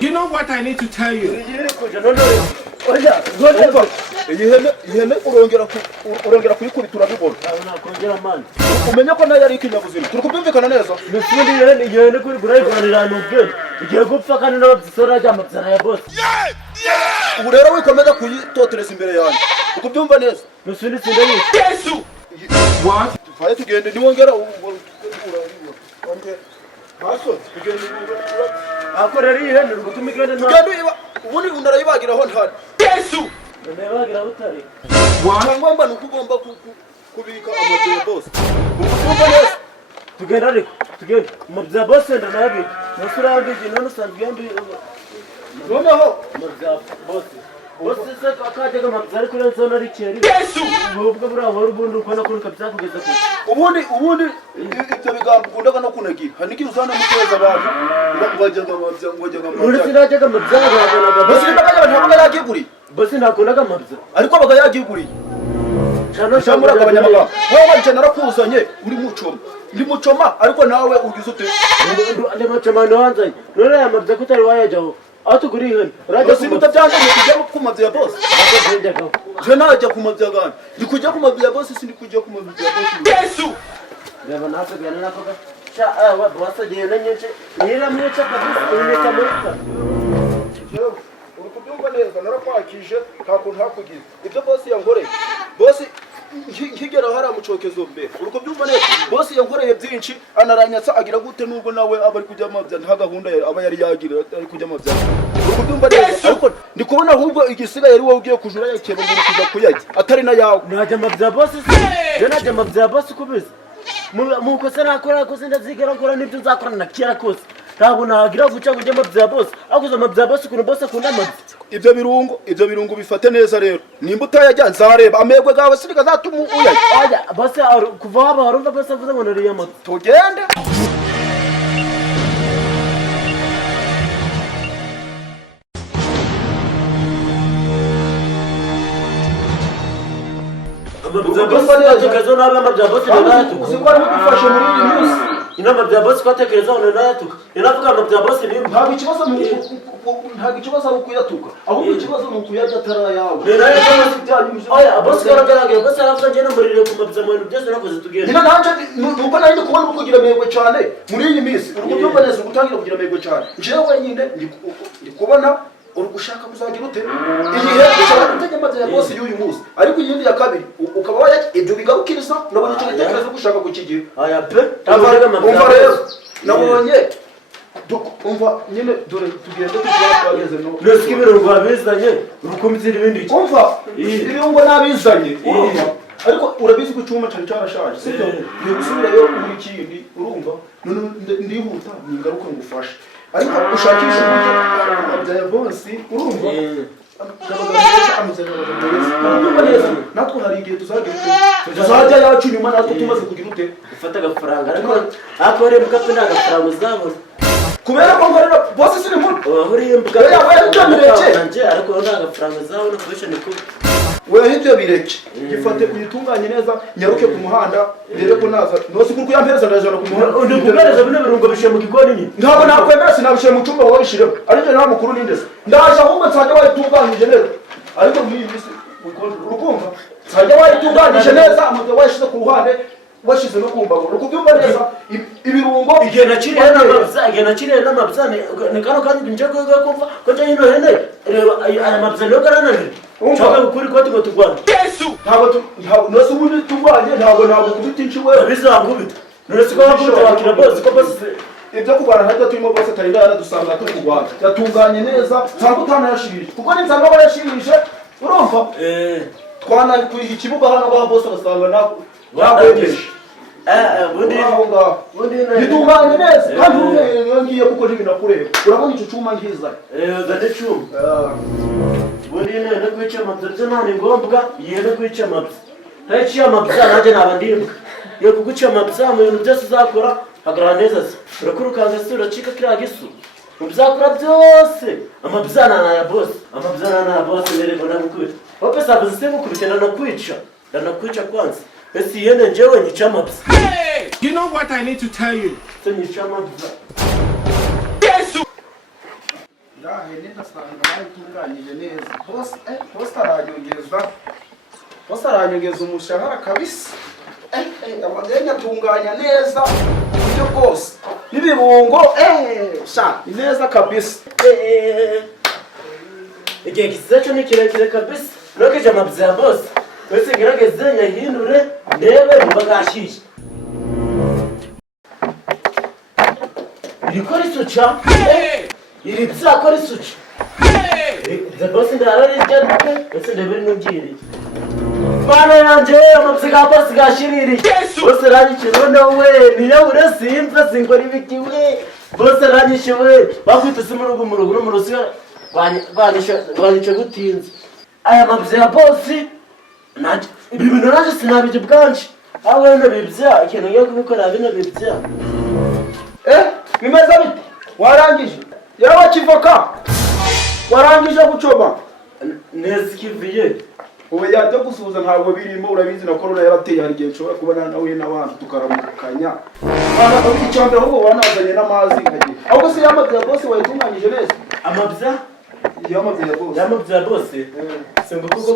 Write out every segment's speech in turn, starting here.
You know what I need to tell you? Ayihene urongera kuyikubita urabibona. Umenya ko nayo ari ikinyabuzima. Turi kubyumvikana neza. Ayihene kuri burayivanira n'ubwe. Igiye gupfa kandi n'ababisora cy'amabyara ya boss. Ubu rero wikomeza kuyitotereza imbere yanjye. Ukubyumva neza. Nusubire sindanye. Yesu! What? Faye tugende niwongera Baso, akorera ihene rugutuma igende nta. Ubundi unarayibagiraho ntari. Yesu! Ndabagira butari. Cyangwa mba nukugomba kubika amabye boss. Ukubyumva neza. Tugenda ariko, tugenda. Amabya boss ndanabi. Nasura ngije none sanzwe mbi. Noneho Amabya boss. Boss se kakajyaga amabya ariko nzona ari keri. Yesu! Ubwo bura horo bundi ukona kuri kabya kugeza ku. Ubundi ibyo bigambo kundaga no kunagira. Haniki uzana muteza abantu. Ngwajyaga amabya. Uri sinajyaga amabya baganaga. Boss nibakaga ntabwo yagiguri. Boss nakonaga amabya. Ariko abaga yagiguri. Shamuraga abanyamaganga. Wowe nje narakuzanye uri mucoma. Ndi mucoma ariko nawe ugize ute? Ndi mucoma no hanzanye. None amabya kutari wayajaho. Aho kuri ihene. Urajya simuta byanze kujya kumabya boss. Je najya kumabya gana. Ndi kujya kumabya boss sindi kujya kumabya boss. Yesu! Reba natwe gana nakoga. Cha wa boss agenda nyinshi. Nira mwica kabisa ni kamurika. Uri kubyumva neza narakwakije kako ntakugize. Ibyo boss yankoreye. Boss nkigera haramucokezo mbere. Uri kubyumva neza. Boss yankoreye byinshi anaranyatsa agira gute nubwo nawe abari kujya amabya nta gahunda aba yari yagira ari kujya amabya. Uri kubyumva neza ariko ndi kubona ahubwo igisiga yari wowe ugiye kujura yakeba ngo kujya kuyajya atari na yawe. Najya amabya boss se. Najya amabya boss kubiza. Muko sana akora ko sindazigera nkora nibyo nzakora na kera kose. Ntabwo nagira guca kujya amabya boss. Akuza amabya boss kuno boss akunda amabya. Ibyo birungo bifate neza rero. Nimba utayajya nzareba amegwe gawe sirika zatuma uyajya. Ajya boss kuva haba harumva boss avuze ngo nari yamata. Tugende. Tukazo na amabya boss n'ayatuka. Uzikora mugufashe muri iyi minsi. Inamabya boss kwatekereza ngo n'ayatuka. Inavuga amabya boss ni ntabwo ikibazo ari ukuyatuka. Ahubwo ikibazo ni ukuyajya atari yawe. Nerayo cyangwa byanyu. Oya boss garagara boss aravuga ngene murire ku mabya mu bintu byose nakoze tugenda. Nina nanje nuko nari kubona kugira amego cyane muri iyi minsi. Urwo byumva gutangira kugira amego cyane. Jewe wenyine ndi kubona uri gushaka kuzagira ute igihe ushaka gutega amata ya boss y'uyu munsi ariko iyindi ya kabiri ukaba wajya ibyo bigarukiriza nabonye cyo gitekerezo gushaka kukigira aya pe tabarega amata umva rero nabonye umva nyine dore tugende twageze no nese ibirungo abizanye urukumizira ibindi umva ibirungo nabizanye urumva ariko urabizi ko cyuma cyane cyarashaje sibyo ni gusubirayo muri kindi urumva ndihuta ningaruka ngufashe ariko ushakisha uburyo bya boss urumva natwe hari igihe tuzajya yacu nyuma natwe tumaze kugira ute ufata agafaranga ariko rero mukapfe n'agafaranga uzabona kubera ko ngorera boss siri mu uri mbuga yawe ariko n'agafaranga uzabona kubesha ni kubi wewe ibyo bireke gifate uyitunganye neza nyaruke ku muhanda rero ko naza no sikuru kuyampereza ndajana ku muhanda undi kubereza bino birungo bishiye mu gikoni ni ntabwo nakwemera sinabishiye mu cyumba wowe ishire ariko nta mukuru nindese ndaje ahubwo nsajya wayitunganyije neza ariko muri bisi urukumva nsajya wayitunganyije neza amute washize ku ruhande washize no kumbago rukubyumva neza ibirungo igihe nakiriye n'amabza ni kano kandi nje kumva ko nje hino hene reba aya mabza no garananira Chaka kuri ko tugo tugwana. Yesu. Ntabwo no subundi tugwanye ntabwo kubita inchiwe. Bizangubita. None siko bakubita bakira boss ko boss ibyo kugwana ntajya turimo boss tarinda yaradusanga turi kugwana. Yatunganye neza cyangwa utanayashirije. Kuko ninzanga bayashirije urumva? Twana kuri ikibuga hano ba boss basanga nako. Nakwemeje. Bundi nitunganye neza kandi ngiye kuko ntibinakureba. Urabona icyo cyuma ngiza. Gade cyuma. Bundi nene kwica amabya nani ngombwa yene kwica amabya. Ntaci amabya naje nabandimba. Yo kuguca amabya mu bintu byose uzakora hagarara neza se. Urakurukanga se uracika kiriya gisu. muzakora byose amabzana na ya boss amabzana na ya boss nereko namukubita wape sababu sema kubita ndakwica kwanza esi yene njewe nyica amabza. Hey, you know what I need to tell you? So nyica amabza. Yesu. Ayihene ndasanga bayitunganyije neza. Boss aranyongeza umushahara kabisa. Amagenya atunganya neza ibyo bwose n'ibirungo sha ni neza kabisa. Igihe kizacho ni kirekire kabisa nokeje amabza boss wese gerageze yahindure ndebe mubagashiye irikora isuca iri byakora isuca the boss ndarari cyane wese ndebe n'ugiri Mana yanje amabza ga boss gashiriri boss ranyikiro nawe niyo uresimva sinkora ibikiwe boss ranyishiwe bakwita simurugo murugo n'umurusi banyisha gutinza aya mabza ya boss nanje ibi bintu naje sinabije bwanje awe no bibya ikintu yo kubikora bino bibya bimeze bite warangije yawa kivoka warangije gucoma neza kiviye ubu yajya gusuhuza ntabwo birimo urabizi na corona yarateye hari igihe nshobora kubona nawe n'abantu tukaramukanya icyambere ahubwo wanazanye n'amazi nkagiye ahubwo se yamabya bose wayitunganyije neza amabza yamabya bose simba kuko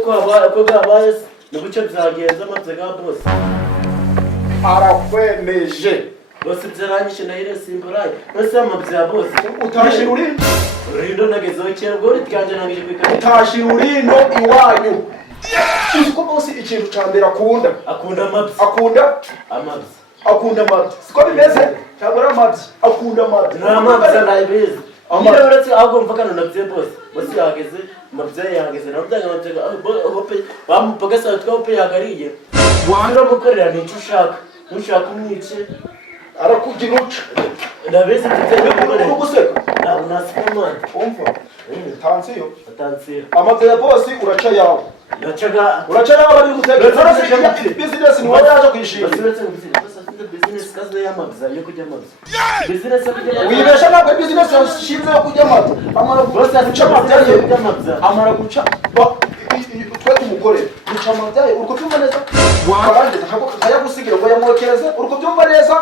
ko gabaye no guca byagenza amabza ga bose arakwemeje bose byaranyishe nahire simburaye bose amabza bose utashira urindo urindo nagezeho cyangwa uri twanje nangije kwikana utashira urindo iwanyu uko bose ikintu cyambere akunda amabza siko bimeze cyangwa amabza akunda amabza nta mabza ndayibizi amabza uretse ahubwo mvakana na bye bose yageze amabza yageze nabyo amabza hope bamupagasa twape yagariye wandira mukorera n'icyo ushaka nushaka umwice arakugira uca ndabizi tuteye guseka ntabwo nasikomana umva tansiyo atansiyo amabza ya bosi uraca yawe uraca yawe bari guteka business ni wowe yaje kwishima business kazi y'amabza yo kujya amabza business yo kujya amabza wibesha ntabwo business yashinze yo kujya amabza amara guca amabza amara guca twe umugore guca amabza uriko byumva neza wabangiza ntabwo kayagusigira ngo yamokereze uriko byumva neza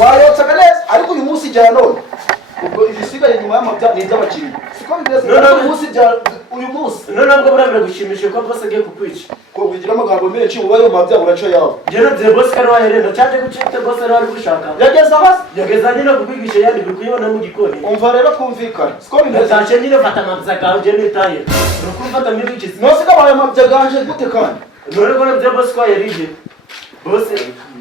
wayotsaga neza ariko uyu munsi jya none ubwo ibisigaye nyuma y'amabya ni iby'abakiriya siko bimeze uyu munsi ntabwo burabira gushimisha ko boss agiye kukwica ko wigira amagambo menshi uba ayo mabya uraca yawe jeno bye boss kari waherenda cyaje gucita boss ari gushaka yageza nyine kukwigisha yandi bikuyibona mu gikoni umva rero twumvikana siko bimeze taje nyine fata amabya gawe je nitaye nukumfata mibikisi nose ko abaye mabya ganje gute kandi none ko bye boss kwa yarije boss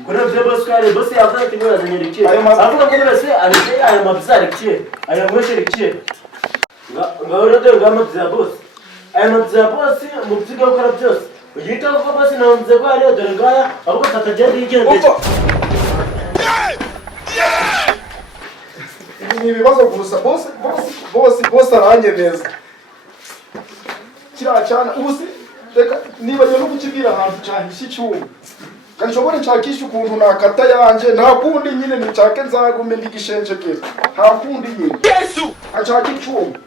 kuna bye boss kwa boss yavuze ati ngo yazanye rike avuga ko bose arije aya mabya rike aya mweshe rike ngahora de gamabya boss aya mabya boss mu byiga ukora byose uyita ko boss naunze ko ari dore ngaya ahubwo fata je yigende ni ibibazo gusa boss aranyemeza cyane ubusi reka niba yo kukibwira ahantu cyahishe cyuma kandi nshobora nshakisha ukuntu nakata yanje nta kundi nyine nshake nzagume ndigishenje ke nta kundi nyine Yesu. achaki cyuma